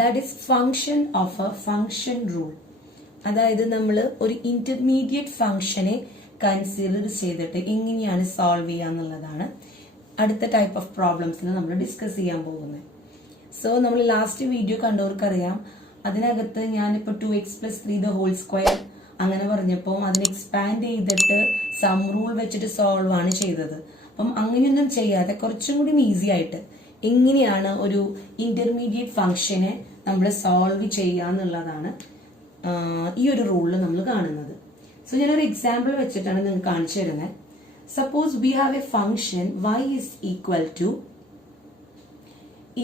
That is function of A function rule. അതായത് നമ്മൾ ഒരു ഇന്റർമീഡിയറ്റ് ഫംഗ്ഷനെ കൺസിഡർ ചെയ്തിട്ട് എങ്ങനെയാണ് സോൾവ് ചെയ്യുക എന്നുള്ളതാണ് അടുത്ത ടൈപ്പ് ഓഫ് പ്രോബ്ലംസിൽ നമ്മൾ ഡിസ്കസ് ചെയ്യാൻ പോകുന്നത്. സോ നമ്മൾ ലാസ്റ്റ് വീഡിയോ കണ്ടവർക്കറിയാം, അതിനകത്ത് ഞാനിപ്പോൾ 2x+3² അങ്ങനെ പറഞ്ഞപ്പോൾ അതിനെ എക്സ്പാൻഡ് ചെയ്തിട്ട് സം റൂൾ വെച്ചിട്ട് സോൾവ് ആണ് ചെയ്തത്. അപ്പം അങ്ങനെയൊന്നും ചെയ്യാതെ കുറച്ചും കൂടി ഈസി ആയിട്ട് എങ്ങനെയാണ് ഒരു ഇന്റർമീഡിയറ്റ് ഫംഗ്ഷനെ നമ്മൾ സോൾവ് ചെയ്യുക എന്നുള്ളതാണ് ഈ ഒരു റൂളിൽ നമ്മൾ കാണുന്നത്. സോ ഞാനൊരു എക്സാമ്പിൾ വെച്ചിട്ടാണ് നിങ്ങൾക്ക് കാണിച്ചു തരുന്നത്. Suppose we have A function y is equal to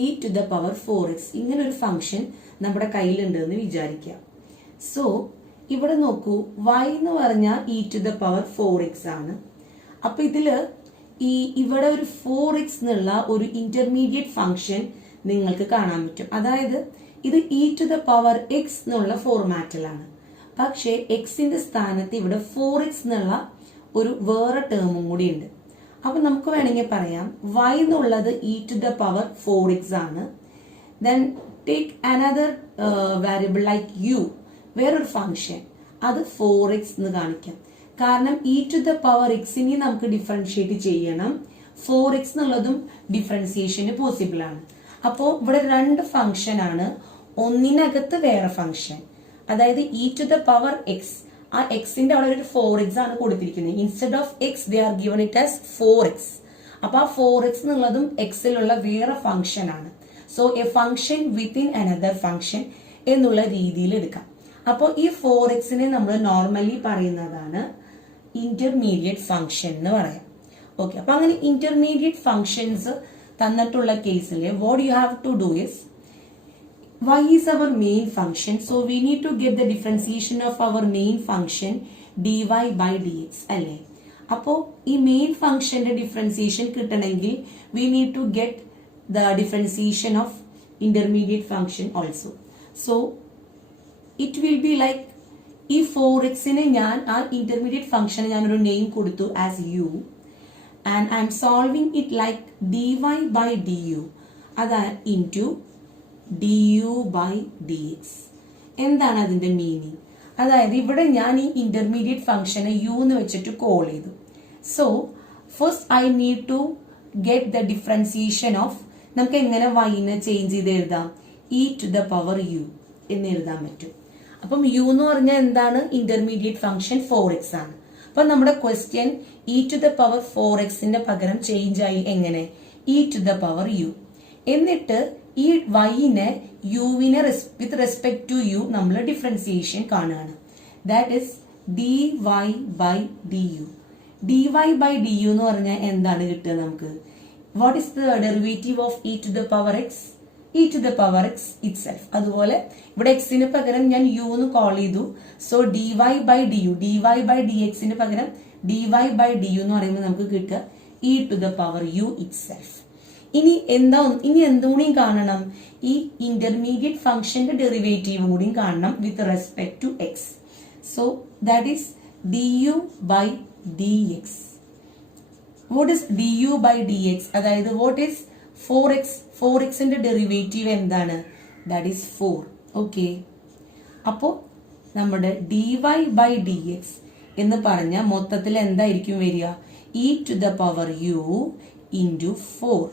e⁴x. ഇങ്ങനെ ഒരു ഫംഗ്ഷൻ നമ്മുടെ കയ്യിലുണ്ട് എന്ന് വിചാരിക്കുക. സോ ഇവിടെ നോക്കൂ, y എന്ന് പറഞ്ഞാൽ e⁴x ആണ്. അപ്പൊ ഇതില് ഇവിടെ ഒരു 4x എന്നുള്ള ഒരു ഇന്റർമീഡിയറ്റ് ഫംഗ്ഷൻ നിങ്ങൾക്ക് കാണാൻ പറ്റും. അതായത് ഇത് e⁴x എന്നുള്ള ഫോർമാറ്റിലാണ്. പക്ഷേ എക്സിന്റെ സ്ഥാനത്ത് ഇവിടെ 4x എന്നുള്ള ഒരു വേറെ ടേമും കൂടി ഉണ്ട്. അപ്പൊ നമുക്ക് വേണമെങ്കിൽ പറയാം y എന്നുള്ളത് e⁴x ആണ്. Then take another variable like u, വേറൊരു ഫംഗ്ഷൻ, അത് 4x എന്ന് കാണിക്കാം. കാരണം e⁴x നമുക്ക് ഡിഫറൻഷിയേറ്റ് ചെയ്യണം. 4x എന്നുള്ളതും ഡിഫറൻസിയേഷന് പോസിബിൾ ആണ്. അപ്പോൾ ഇവിടെ രണ്ട് ഫംഗ്ഷൻ ആണ്, ഒന്നിനകത്ത് വേറെ ഫംഗ്ഷൻ. അതായത് e⁴x, ആ എക്സിന്റെ അവിടെ ഒരു 4x ആണ് കൊടുത്തിരിക്കുന്നത്. Instead of X they are given it as 4x. അപ്പൊ ആ 4x എന്നുള്ളതും എക്സിലുള്ള വേറെ ഫംഗ്ഷൻ ആണ്. So A function within another function എന്നുള്ള രീതിയിൽ എടുക്കാം. അപ്പോൾ ഈ 4xനെ നമ്മൾ നോർമലി പറയുന്നതാണ് ഇന്റർമീഡിയറ്റ് ഫംഗ്ഷൻ എന്ന് പറയാം. ഓക്കെ, അപ്പൊ അങ്ങനെ ഇന്റർമീഡിയറ്റ് ഫംഗ്ഷൻസ് തന്നിട്ടുള്ള കേസിൽ what you have to do is, y is our main function, so we need to get the differentiation of our main function dy by dx അല്ലേ. അപ്പോൾ ഈ മെയിൻ ഫംഗ്ഷന്റെ ഡിഫറൻസിയേഷൻ കിട്ടണമെങ്കിൽ we need to get the differentiation of intermediate function also. So it will be like ഈ 4xനെ ഞാൻ ആ intermediate ഫംഗ്ഷന് ഞാനൊരു നെയിം കൊടുത്തു as u and I am solving it like dy by du, അതാണ് into du by dx. എന്താണ് അതിന്റെ meaning? അതായത് ഇവിടെ ഞാൻ ഈ ഇന്റർമീഡിയറ്റ് ഫംഗ്ഷനെ u എന്ന് വെച്ചിട്ട് കോൾ ചെയ്തു. So first I need to get the differentiation of, നമുക്ക് എങ്ങനെ y-നെ ചേഞ്ച് ചെയ്ത് എഴുതാം, e⁴u എന്ന് എഴുതാൻ പറ്റും. അപ്പം u എന്ന് പറഞ്ഞാൽ എന്താണ്, ഇന്റർമീഡിയറ്റ് ഫംഗ്ഷൻ 4x ആണ്. അപ്പൊ നമ്മുടെ ക്വസ്റ്റ്യൻ e⁴x പകരം ചേഞ്ച് ആയി എങ്ങനെ, e⁴u. എന്നിട്ട് ഈ y-നെ u-വിനെ വിത്ത് റെസ്പെക്ട് ടു u നമ്മൾ ഡിഫറൻസിയേഷൻ കാണുകയാണ്. That is dy by du. dy by du എന്ന് പറഞ്ഞാൽ എന്താണ് കിട്ടുക നമുക്ക്, what is the derivative of e⁴x? e⁴x itself. അതുപോലെ ഇവിടെ എക്സിന് പകരം ഞാൻ u എന്ന് കോൾ ചെയ്തു. So dy by du, dy by dx പകരം dy by du എന്ന് പറയുമ്പോൾ നമുക്ക് കിട്ടുക e⁴u ഇറ്റ്സെൽഫ്. ഇനി എന്തുകൂടിയും കാണണം, ഈ ഇന്റർമീഡിയറ്റ് ഫംഗ്ഷന്റെ ഡെറിവേറ്റീവ് കൂടിയും കാണണം with respect to x. So that is du by dx. What is du by dx? അതായത് വാട്ട് ഈസ് 4x? 4xന്റെ ഡെറിവേറ്റീവ് എന്താണ്, ദാറ്റ് ഈസ് 4. ഓക്കെ, അപ്പോ നമ്മുടെ dy by dx എന്ന് പറഞ്ഞ മൊത്തത്തിൽ എന്തായിരിക്കും വരിക, e⁴u into 4.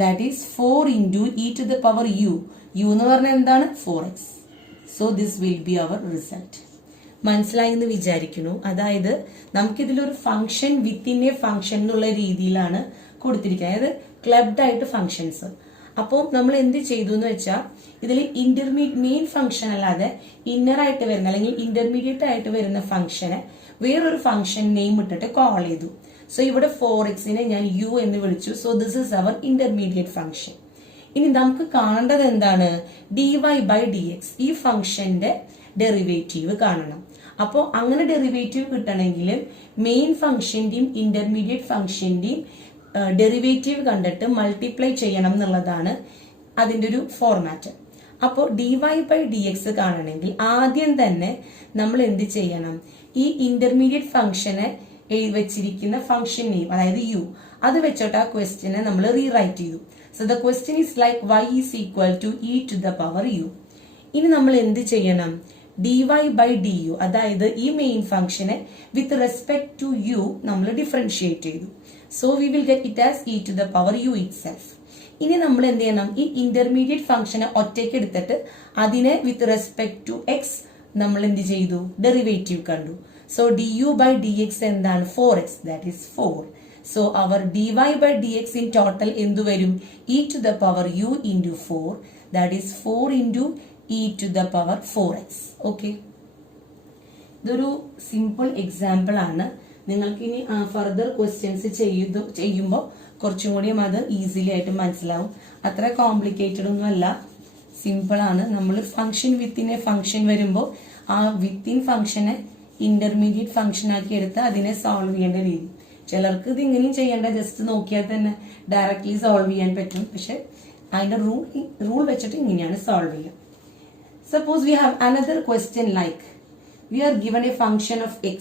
That is 4 into e⁴u. u എന്ന് പറഞ്ഞാൽ എന്താണ്, 4x. So this will be our result. മനസ്സിലായി എന്ന് വിചാരിക്കുന്നു. അതായത് നമുക്കിതിലൊരു ഫംഗ്ഷൻ വിത്തിൻ എ ഫംഗ്ഷൻ എന്നുള്ള രീതിയിലാണ് കൊടുത്തിരിക്കുന്നത്, അതായത് ക്ലബ്ഡ് ആയിട്ട് ഫംഗ്ഷൻസ്. അപ്പോൾ നമ്മൾ എന്ത് ചെയ്തു എന്ന് വെച്ചാൽ ഇതിൽ മെയിൻ ഫംഗ്ഷൻ അല്ലാതെ ഇന്നർ ആയിട്ട് വരുന്ന അല്ലെങ്കിൽ ഇന്റർമീഡിയറ്റ് ആയിട്ട് വരുന്ന ഫംഗ്ഷനെ വേറൊരു ഫംഗ്ഷൻ നെയിം ഇട്ടിട്ട് കോൾ ചെയ്തു. സോ ഇവിടെ 4xനെ ഞാൻ u എന്ന് വിളിച്ചു. So this is our intermediate function. ഇനി നമുക്ക് കാണേണ്ടത് എന്താണ്, dy by dx, ഈ ഫംഗ്ഷന്റെ ഡെറിവേറ്റീവ് കാണണം. അപ്പോൾ അങ്ങനെ ഡെറിവേറ്റീവ് കിട്ടണമെങ്കിൽ മെയിൻ ഫംഗ്ഷന്റെയും ഇന്റർമീഡിയറ്റ് ഫംഗ്ഷന്റെയും ഡെറിവേറ്റീവ് കണ്ടിട്ട് മൾട്ടിപ്ലൈ ചെയ്യണം എന്നുള്ളതാണ് അതിന്റെ ഒരു ഫോർമാറ്റ്. അപ്പോൾ dy by dx കാണണമെങ്കിൽ ആദ്യം തന്നെ നമ്മൾ എന്ത് ചെയ്യണം, ഈ ഇന്റർമീഡിയറ്റ് ഫംഗ്ഷനെ വെച്ചിരിക്കുന്ന ഫംഗ്ഷൻ നെയിം, അതായത് u, അത് വെച്ചോട്ട് ആ ക്വസ്റ്റ്യനെ നമ്മൾ റീറൈറ്റ് ചെയ്തു. So the question is like y is equal to e to the power u. ഇനി നമ്മൾ എന്ത് ചെയ്യണം? dy ബൈ ഡി യു, അതായത് ഈ മെയിൻ ഫംഗ്ഷനെ വിത്ത് റെസ്പെക്ട് ടു യു നമ്മൾ ഡിഫറൻഷിയേറ്റ് ചെയ്തു. So we will get it as E to the power you it self. ഇനി നമ്മൾ എന്ത് ചെയ്യണം? ഈ ഇന്റർമീഡിയറ്റ് ഫംഗ്ഷനെ ഒറ്റയ്ക്ക് എടുത്തിട്ട് അതിനെ വിത്ത് റെസ്പെക്ട് ടു എക്സ് നമ്മൾ എന്ത് ചെയ്തു? ഡെറിവേറ്റീവ് കണ്ടു. So d u by d x എന്താണ്? 4x, that is 4. So our d y by d x in total എന്തു വരും? E to the power u into 4, that is 4 into e to the power 4x. Okay, ഇതൊരു simple example ആണ്. നിങ്ങൾക്ക് ഇനി further questions ചെയ്യുമ്പോൾ കുറച്ചും കൂടിയും അത് ഈസിലി ആയിട്ട് മനസ്സിലാവും. അത്ര കോംപ്ലിക്കേറ്റഡ് ഒന്നും അല്ല, സിമ്പിൾ ആണ്. നമ്മൾ ഫംഗ്ഷൻ വിത്തിൻ എ ഫംഗ്ഷൻ വരുമ്പോൾ ആ വിത്തിൻ ഫംഗ്ഷനെ ഇന്റർമീഡിയറ്റ് ഫംഗ്ഷൻ ആക്കി എടുത്ത് അതിനെ സോൾവ് ചെയ്യേണ്ട രീതി. ചിലർക്ക് ഇത് ഇങ്ങനെയും ചെയ്യേണ്ട, ജസ്റ്റ് നോക്കിയാൽ തന്നെ ഡയറക്ട്ലി സോൾവ് ചെയ്യാൻ പറ്റും. പക്ഷെ അതിന്റെ റൂൾ വെച്ചിട്ട് ഇങ്ങനെയാണ് സോൾവ് ചെയ്യുക. Suppose we have another question like we are given a function of x,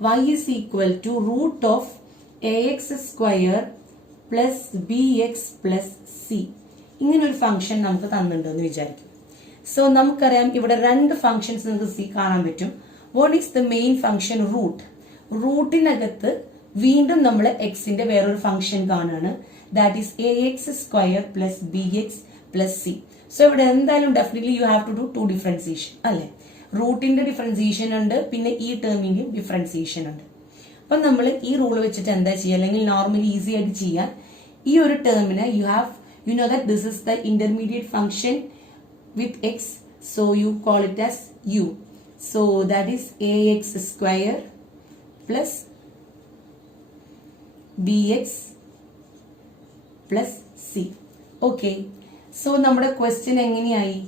y is equal to root of ax square plus bx plus c. ഇങ്ങനെ ഒരു ഫംഗ്ഷൻ നമുക്ക് തന്നിട്ടുണ്ടെന്ന് വിചാരിക്കും. സോ നമുക്കറിയാം ഇവിടെ രണ്ട് ഫംഗ്ഷൻസ് നമുക്ക് കാണാൻ പറ്റും. What is the main function? Root. റൂട്ടിനകത്ത് വീണ്ടും നമ്മൾ എക്സിന്റെ വേറൊരു ഫംഗ്ഷൻ കാണുകയാണ്, that is ax square plus bx plus c. So ഇവിടെ എന്തായാലും definitely you have to do 2 differentiation അല്ലെ? റൂട്ടിന്റെ ഡിഫറൻസിയേഷൻ ഉണ്ട്, പിന്നെ ഈ ടേമിന്റെയും ഡിഫറൻസിയേഷൻ ഉണ്ട്. അപ്പൊ നമ്മൾ ഈ റൂൾ വെച്ചിട്ട് എന്താ ചെയ്യുക, അല്ലെങ്കിൽ നോർമലി ഈസി ആയിട്ട് ചെയ്യാൻ, ഈ ഒരു ടേമിനെ you know that this is the intermediate function with x, so you call it as u. So that is ax square plus bx plus c. Okay, so നമ്മുടെ question എങ്ങനെയായി?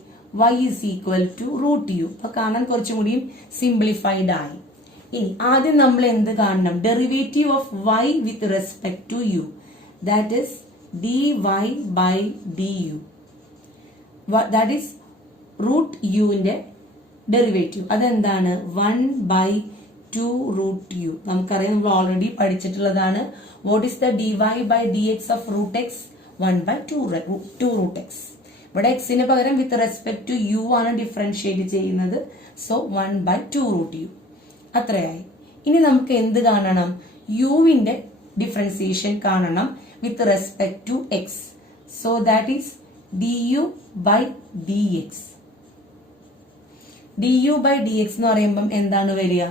y is equal to root u. അപ്പൊ കാണാൻ കുറച്ചും കൂടിയും simplified ആയി. ഇനി ആദ്യം നമ്മൾ എന്ത് കാണണം? Derivative of y with respect to u, that is dy by du. That is root യുവിന്റെ ഡെറിവേറ്റീവ്. അതെന്താണ്? 1/2 റൂട്ട് യു. നമുക്കറിയാം, നമ്മൾ ഓൾറെഡി പഠിച്ചിട്ടുള്ളതാണ്. What is the dy by dx of root x? 1/2 root x. ഇവിടെ എക്സിന് പകരം വിത്ത് റെസ്പെക്ട് ടു യു ആണ് differentiate ചെയ്യുന്നത്. So 1/2 root u. അത്രയായി. ഇനി നമുക്ക് എന്ത് കാണണം? യുവിന്റെ ഡിഫറൻസിയേഷൻ കാണണം with respect to x. So that is du by dx. du by dx എന്ന് പറയുമ്പം എന്താണ് വരിക?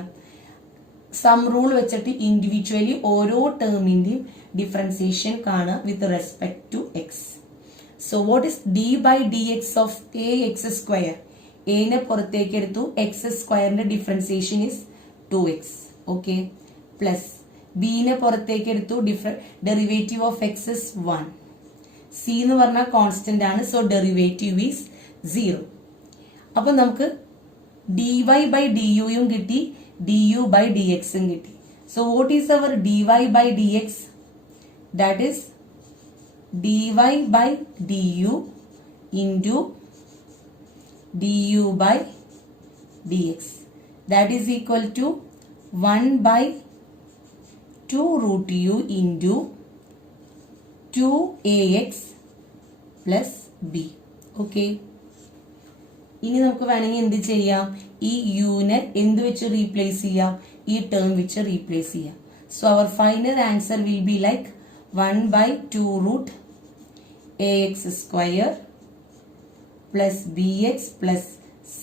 സം റൂൾ വെച്ചിട്ട് ഇൻഡിവിജ്വലി ഓരോ ടേമിന്റെയും ഡിഫറൻസിയേഷൻ കാണുക with respect to x. So what is d by dx of ax square? a നെ പുറത്തേക്ക് എടുത്തു, x സ്ക്വയറിന്റെ differentiation is 2x. Okay, plus b നെ പുറത്തേക്ക് എടുത്തു, derivative of x is 1. c എന്ന് പറഞ്ഞാൽ കോൺസ്റ്റന്റ് ആണ്, സോ ഡെറിവേറ്റീവ് is 0. അപ്പൊ നമുക്ക് dy by du യും കിട്ടി, du by dx ഉം കിട്ടി. So what is our dy by dx? That is dy by du into du by dx. That is equal to 1/2 root u into 2ax plus b. Okay. ഇനി നമുക്ക് വേണമെങ്കിൽ എന്ത് ചെയ്യാം? ഈ യുനെ എന്ത് വെച്ച് റീപ്ലേസ് ചെയ്യാം? ഈ ടേം വെച്ച് റീപ്ലേസ് ചെയ്യാം. So our final answer will be like 1/2 root ax square plus bx plus c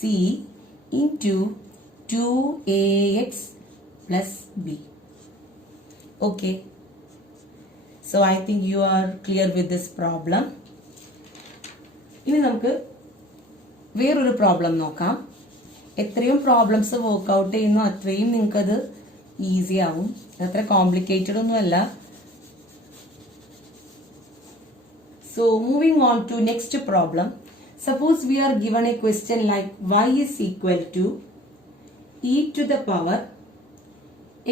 into 2ax plus b. Okay, so I think you are clear with this problem. ഇനി നമുക്ക് വേറൊരു problem നോക്കാം. എത്രയും problems workout ചെയ്യുന്നു അത്രയും നിങ്ങൾക്കത് easy ആവും. അത്ര കോംപ്ലിക്കേറ്റഡ് ഒന്നുമല്ല. So moving on to next problem. Suppose we are given a question like y is equal to e to the power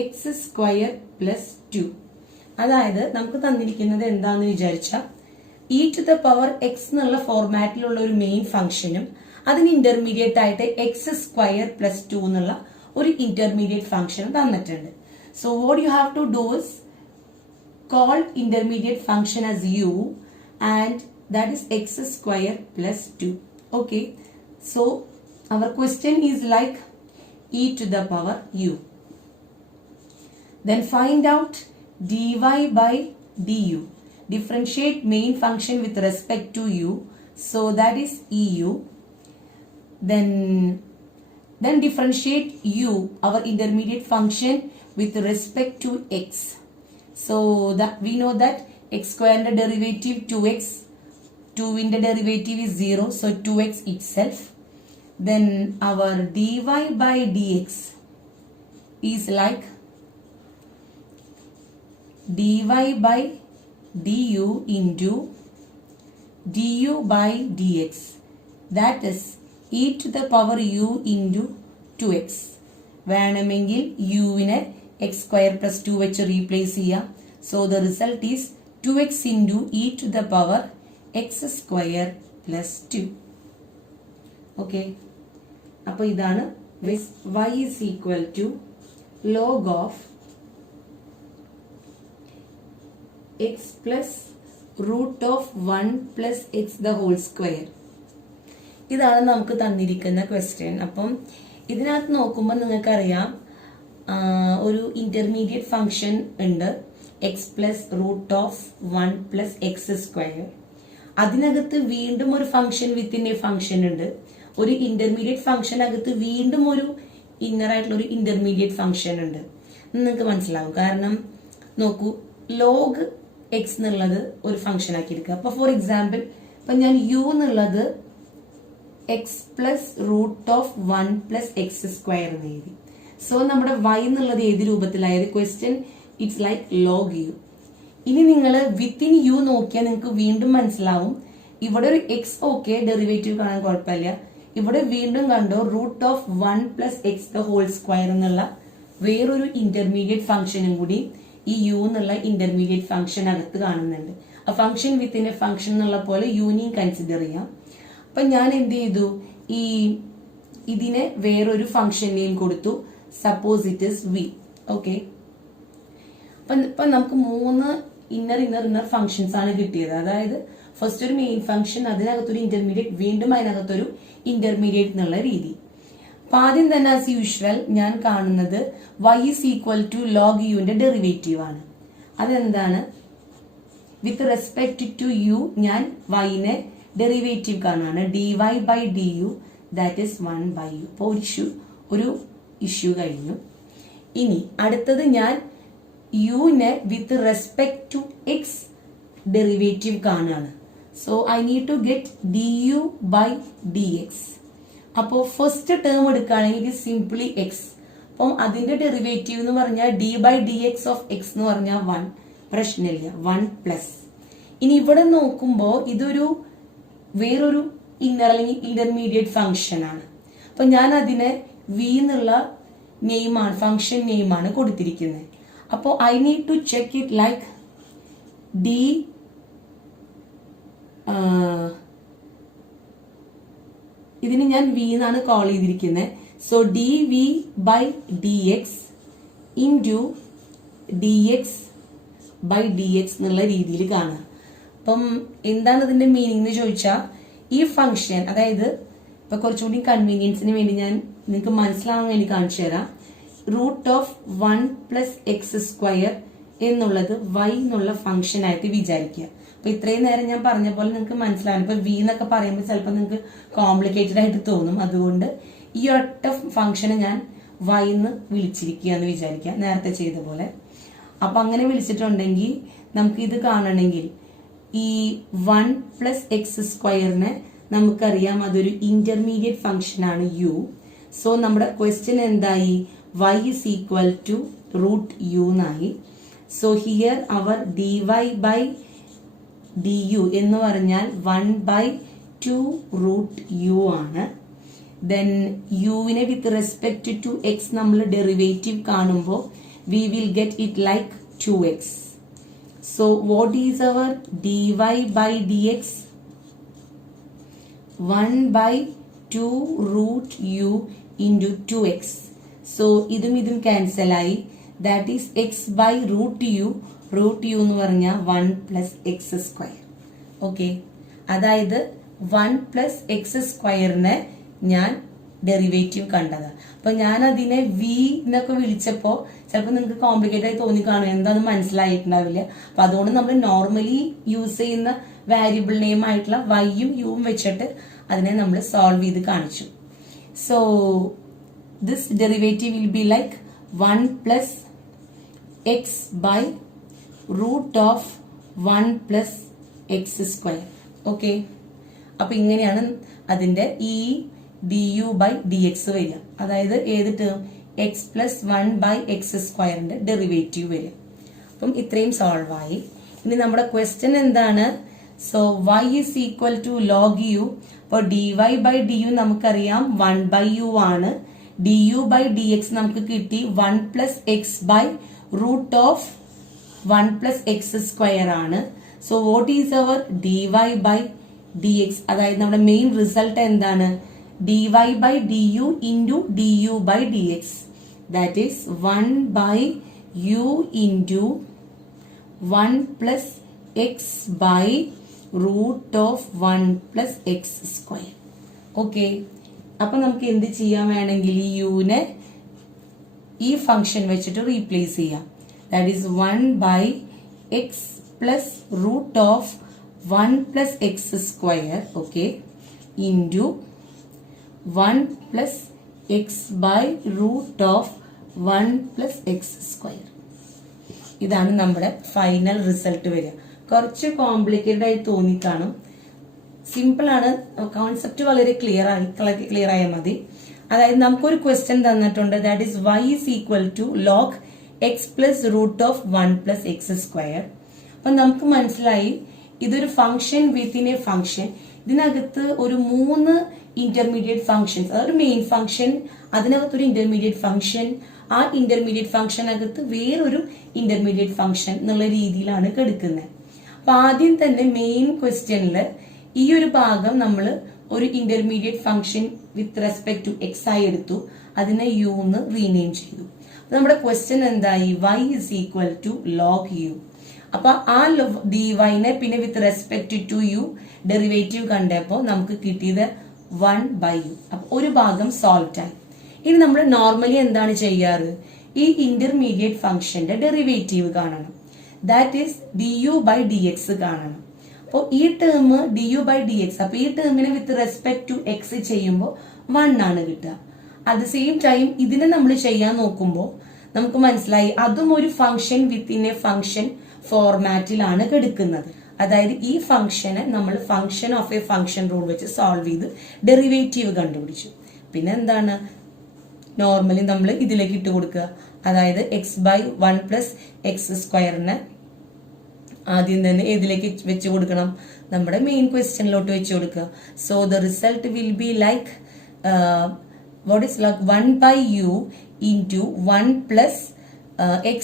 x square plus 2. അതായത് നമുക്ക് തന്നിരിക്കുന്നത് എന്താന്ന് വിചാരിച്ചാൽ e to the power x എന്നുള്ള ഫോർമാറ്റിലുള്ള ഒരു മെയിൻ ഫംഗ്ഷനും അതിന് ഇന്റർമീഡിയറ്റ് ആയിട്ട് x സ്ക്വയർ പ്ലസ് 2 എന്നുള്ള ഒരു ഇന്റർമീഡിയറ്റ് ഫംഗ്ഷനും തന്നിട്ടുണ്ട്. So what you have to do is call intermediate function as u and that is x square plus 2. Okay, so our question is like e to the power u. Then find out dy by du. Differentiate main function with respect to u, so that is eu. Then differentiate u, our intermediate function, with respect to x. So that we know that x square in the derivative 2x, 2 in the derivative is 0, so 2x itself. Then our dy by dx is like dy by du into du by dx, that is e to the power u into 2x. വേണമെങ്കിൽ യുവിനെ X square plus 2 വെച്ച് replace ചെയ്യാം. So the result is 2x into e to the power X square plus 2. Okay, അപ്പോൾ ഇതാണ് y is equal to log of x plus root of 1 plus x the whole square. ഇതാണ് നമുക്ക് തന്നിരിക്കുന്ന question. അപ്പം ഇതിനകത്ത് നോക്കുമ്പോൾ നിങ്ങൾക്കറിയാം ഒരു ഇന്റർമീഡിയറ്റ് ഫംഗ്ഷൻ ഉണ്ട്, x plus root of 1 plus x square. അതിനകത്ത് വീണ്ടും ഒരു ഫംഗ്ഷൻ വിത്തിൻ എ ഫംഗ്ഷൻ ഉണ്ട്. ഒരു ഇന്റർമീഡിയറ്റ് ഫംഗ്ഷനകത്ത് വീണ്ടും ഒരു ഇന്നർ ആയിട്ടുള്ള ഒരു ഇന്റർമീഡിയറ്റ് ഫംഗ്ഷൻ ഉണ്ട്. നിങ്ങൾക്ക് മനസ്സിലാവും. കാരണം നോക്കൂ, ലോഗ് എക്സ് എന്നുള്ളത് ഒരു ഫംഗ്ഷൻ ആക്കി എടുക്കുക. അപ്പൊ ഫോർ എക്സാമ്പിൾ ഇപ്പൊ ഞാൻ യു എന്നുള്ളത് x plus root of 1 plus x square എന്ന് എഴുതി. സോ നമ്മുടെ y എന്നുള്ളത് ഏത് രൂപത്തിലായത്? Question it's like log u. ഇനി നിങ്ങൾ വിത്തിൻ യു നോക്കിയാൽ നിങ്ങൾക്ക് വീണ്ടും മനസ്സിലാവും, ഇവിടെ ഒരു എക്സ് ഓക്കെ ഡെറിവേറ്റീവ് കാണാൻ കുഴപ്പമില്ല. ഇവിടെ വീണ്ടും കണ്ടോ root of 1 plus x the whole square എന്നുള്ള വേറൊരു ഇന്റർമീഡിയറ്റ് ഫംഗ്ഷനും കൂടി ഈ യു എന്നുള്ള ഇന്റർമീഡിയറ്റ് ഫംഗ്ഷൻ അകത്ത് കാണുന്നുണ്ട്. ആ ഫംഗ്ഷൻ വിത്തിൻ എ ഫംഗ്ഷൻ എന്നുള്ള പോലെ യൂണിയും കൺസിഡർ ചെയ്യാം. അപ്പൊ ഞാൻ എന്ത് ചെയ്തു, ഇതിനെ വേറൊരു ഫംഗ്ഷൻ നെയിം കൊടുത്തു. Suppose it is v. Okay, അപ്പൊ നമുക്ക് 3 ഇന്നർ ഫംഗ്ഷൻസ് ആണ് കിട്ടിയത്. അതായത് ഫസ്റ്റ് ഒരു മെയിൻ ഫംഗ്ഷൻ, അതിനകത്തൊരു ഇന്റർമീഡിയറ്റ്, വീണ്ടും അതിനകത്തൊരു ഇന്റർമീഡിയറ്റ് എന്നുള്ള രീതി. അപ്പൊ ആദ്യം തന്നെ ആസ് യൂഷ്വൽ ഞാൻ കാണുന്നത് y is equal to log യുവിന്റെ ഡെറിവേറ്റീവ് ആണ്. അതെന്താണ്? വിത്ത് റെസ്പെക്ട് ടു യു ഞാൻ y-നെ ഡെറിവേറ്റീവ് കാണുകയാണ്. dy by du that is 1 by u. അപ്പോൾ ഒരു ഇഷ്യൂ കഴിഞ്ഞു. ഇനി അടുത്തത് ഞാൻ യുവിനെ with respect to x derivative കാണുകയാണ്. So I need to get du by dx. അപ്പോൾ ഫസ്റ്റ് ടേം എടുക്കുകയാണെങ്കിൽ ഇറ്റ് സിംപ്ലി എക്സ്. അപ്പം അതിന്റെ ഡെറിവേറ്റീവ് എന്ന് പറഞ്ഞാൽ d by dx of x എന്ന് പറഞ്ഞാൽ 1, പ്രശ്നമില്ല, 1 പ്ലസ്. ഇനി ഇവിടെ നോക്കുമ്പോൾ ഇതൊരു വേറൊരു ഇന്നർ അല്ലെങ്കിൽ ഇന്റർമീഡിയറ്റ് ഫംഗ്ഷൻ ആണ്. അപ്പൊ ഞാൻ അതിനെ വി എന്നുള്ള നെയിമാണ്, ഫംഗ്ഷൻ നെയിമാണ് കൊടുത്തിരിക്കുന്നത്. അപ്പോൾ I need to check it like d ഇതിന് ഞാൻ വി എന്നാണ് കോൾ ചെയ്തിരിക്കുന്നത്. So d v by d x into d x by d x എന്നുള്ള രീതിയിൽ കാണുക. അപ്പം എന്താണ് ഇതിന്റെ മീനിങ് എന്ന് ചോദിച്ചാൽ, ഈ ഫംഗ്ഷൻ, അതായത് ഇപ്പൊ കുറച്ചുകൂടി കൺവീനിയൻസിന് വേണ്ടി ഞാൻ നിങ്ങൾക്ക് മനസ്സിലാവാൻ വേണ്ടി കാണിച്ചു തരാം. Root of 1 plus x square എന്നുള്ളത് y എന്നുള്ള ഫംഗ്ഷൻ ആയിട്ട് വിചാരിക്കുക. അപ്പൊ ഇത്രയും നേരം ഞാൻ പറഞ്ഞ പോലെ നിങ്ങൾക്ക് മനസ്സിലാവും. ഇപ്പൊ വി എന്നൊക്കെ പറയുമ്പോൾ ചിലപ്പോൾ നിങ്ങൾക്ക് കോംപ്ലിക്കേറ്റഡ് ആയിട്ട് തോന്നും. അതുകൊണ്ട് ഈ ഒറ്റ ഫംഗ്ഷനെ ഞാൻ y എന്ന് വിളിച്ചിരിക്കുക എന്ന് വിചാരിക്കുക, നേരത്തെ ചെയ്ത പോലെ. അപ്പൊ അങ്ങനെ വിളിച്ചിട്ടുണ്ടെങ്കിൽ നമുക്ക് ഇത് കാണണമെങ്കിൽ ഈ 1 പ്ലസ് എക്സ് സ്ക്വയറിനെ നമുക്കറിയാം അതൊരു ഇന്റർമീഡിയറ്റ് ഫംഗ്ഷൻ ആണ് യു. സോ നമ്മുടെ ക്വസ്റ്റ്യൻ എന്തായി? y is equal to root u എന്നായി. So here our dy by du എന്ന് പറഞ്ഞാൽ 1 by 2 root u ആണ്. ദെൻ യുവിനെ വിത്ത് റെസ്പെക്ട് ടു എക്സ് നമ്മൾ ഡെറിവേറ്റീവ് കാണുമ്പോൾ we will get it like 2x. So what is our dy by dx? 1 by 2 root u into 2x. So ഇതും cancel ആയി. That is x by root u. Root u എന്ന് പറഞ്ഞാൽ 1 plus x square. Okay. അതായത് 1 plus X സ്ക്വയറിനെ ഞാൻ derivative കണ്ടത്. അപ്പൊ ഞാൻ അതിനെ വി എന്നൊക്കെ വിളിച്ചപ്പോ ചിലപ്പോൾ നിങ്ങൾക്ക് കോംപ്ലിക്കേറ്റഡ് ആയി തോന്നിക്കാണും, എന്താണെന്ന് മനസ്സിലായിട്ടുണ്ടാവില്ല. അപ്പൊ അതുകൊണ്ട് നമ്മൾ നോർമലി യൂസ് ചെയ്യുന്ന വാരിയബിൾ നെയിം ആയിട്ടുള്ള വൈയും യുവും വെച്ചിട്ട് അതിനെ നമ്മൾ സോൾവ് ചെയ്ത് കാണിച്ചു. So this derivative will be like 1 plus x by root of 1 plus x square. Okay, അപ്പൊ ഇങ്ങനെയാണ് അതിന്റെ ഈ d u by d x വരിക. അതായത് ഏത് term? X plus 1 by x സ്ക്വയറിന്റെ ഡെറിവേറ്റീവ് വരിക. അപ്പം ഇത്രയും സോൾവ് ആയി. ഇനി നമ്മുടെ ക്വസ്റ്റ്യൻ എന്താണ്? So y is equal to log u. അപ്പോൾ dy ബൈ ഡി യു നമുക്കറിയാം 1 ബൈ യു ആണ്. D u by d x നമുക്ക് കിട്ടി 1 plus x by root of 1 plus x square ആണ്. So what is our dy by d x? അതായത് നമ്മുടെ main result എന്താണ്? dy by du into du by dx. That is 1 by u into 1 plus x by root of 1 plus x square. Okay. അപ്പൊ നമുക്ക് എന്ത് ചെയ്യാൻ വേണമെങ്കിൽ ഈ യുവിനെ ഈ ഫംഗ്ഷൻ വെച്ചിട്ട് റീപ്ലേസ് ചെയ്യാം. That is 1 by x plus root of 1 plus x square. Okay. Into 1 plus x by root of 1 plus x square. ഇതാണ് നമ്മുടെ ഫൈനൽ റിസൾട്ട് വരിക. കുറച്ച് കോംപ്ലിക്കേറ്റഡ് ആയി തോന്നിക്കാണും, സിമ്പിൾ ആണ്, കോൺസെപ്റ്റ് വളരെ ക്ലിയർ ആയാൽ മതി. അതായത് നമുക്കൊരു ക്വസ്റ്റ്യൻ തന്നിട്ടുണ്ട്, that is y is equal to log x plus root of 1 plus x square. അപ്പൊ നമുക്ക് മനസ്സിലായി ഇതൊരു ഫംഗ്ഷൻ വിത്തിൻ എ ഫംഗ്ഷൻ. ഇതിനകത്ത് ഒരു 3 ഇന്റർമീഡിയറ്റ് ഫംഗ്ഷൻസ്, അതൊരു മെയിൻ ഫംഗ്ഷൻ, അതിനകത്തൊരു ഇന്റർമീഡിയറ്റ് ഫംഗ്ഷൻ, ആ ഇന്റർമീഡിയറ്റ് ഫംഗ്ഷനകത്ത് വേറൊരു ഇന്റർമീഡിയറ്റ് ഫംഗ്ഷൻ എന്നുള്ള രീതിയിലാണ് എടുക്കുന്നത്. അപ്പൊ ആദ്യം തന്നെ മെയിൻ ക്വസ്റ്റ്യനില് ഈ ഒരു ഭാഗം നമ്മൾ ഒരു intermediate function with respect to x ആയി എടുത്തു, അതിനെ യു എന്ന് റീനെയിം ചെയ്തു. നമ്മുടെ ക്വസ്റ്റ്യൻ എന്തായി? y is equal to log u. അപ്പൊ ആ ഡി വൈനെ പിന്നെ with respect to u derivative കണ്ടപ്പോ നമുക്ക് കിട്ടിയത് 1 by u. അപ്പൊ ഒരു ഭാഗം സോൾവ് ആയി. ഇനി നമ്മൾ നോർമലി എന്താണ് ചെയ്യാറ്? ഈ ഇന്റർമീഡിയറ്റ് ഫംഗ്ഷന്റെ ഡെറിവേറ്റീവ് കാണണം. That is d u by d x കാണണം. അപ്പോൾ ഈ term d u by d x, അപ്പൊ ഈ ടേമിനെ വിത്ത് റെസ്പെക്ട് ടു എക്സ് ചെയ്യുമ്പോൾ 1 ആണ് കിട്ടുക. അറ്റ് ദ സെയിം ടൈം ഇതിനെ നമ്മൾ ചെയ്യാൻ നോക്കുമ്പോൾ നമുക്ക് മനസ്സിലായി അതും ഒരു ഫംഗ്ഷൻ വിത്തിൻ എ ഫംഗ്ഷൻ ഫോർമാറ്റിലാണ് എടുക്കുന്നത്. അതായത് ഈ ഫംഗ്ഷനെ നമ്മൾ function of A function rule വെച്ച് സോൾവ് ചെയ്ത് ഡെറിവേറ്റീവ് കണ്ടുപിടിച്ചു. പിന്നെ എന്താണ്? നോർമലി നമ്മൾ ഇതിലേക്ക് ഇട്ട് കൊടുക്കുക. അതായത് എക്സ് ബൈ 1 പ്ലസ് എക്സ് സ്ക്വയറിനെ ആദ്യം തന്നെ ഏതിലേക്ക് വെച്ച് കൊടുക്കണം? നമ്മുടെ മെയിൻ ക്വസ്റ്റ്യനിലോട്ട് വെച്ച് കൊടുക്കുക. So the result will be like what is like 1 by u into 1 plus x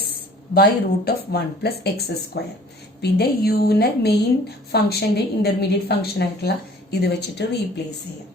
by root of 1 plus x square. പിന്നെ യുവിനെ മെയിൻ ഫംഗ്ഷന്റെ ഇന്റർമീഡിയറ്റ് ഫംഗ്ഷൻ ആയിട്ടുള്ള ഇത് വെച്ചിട്ട് റീപ്ലേസ് ചെയ്യാം.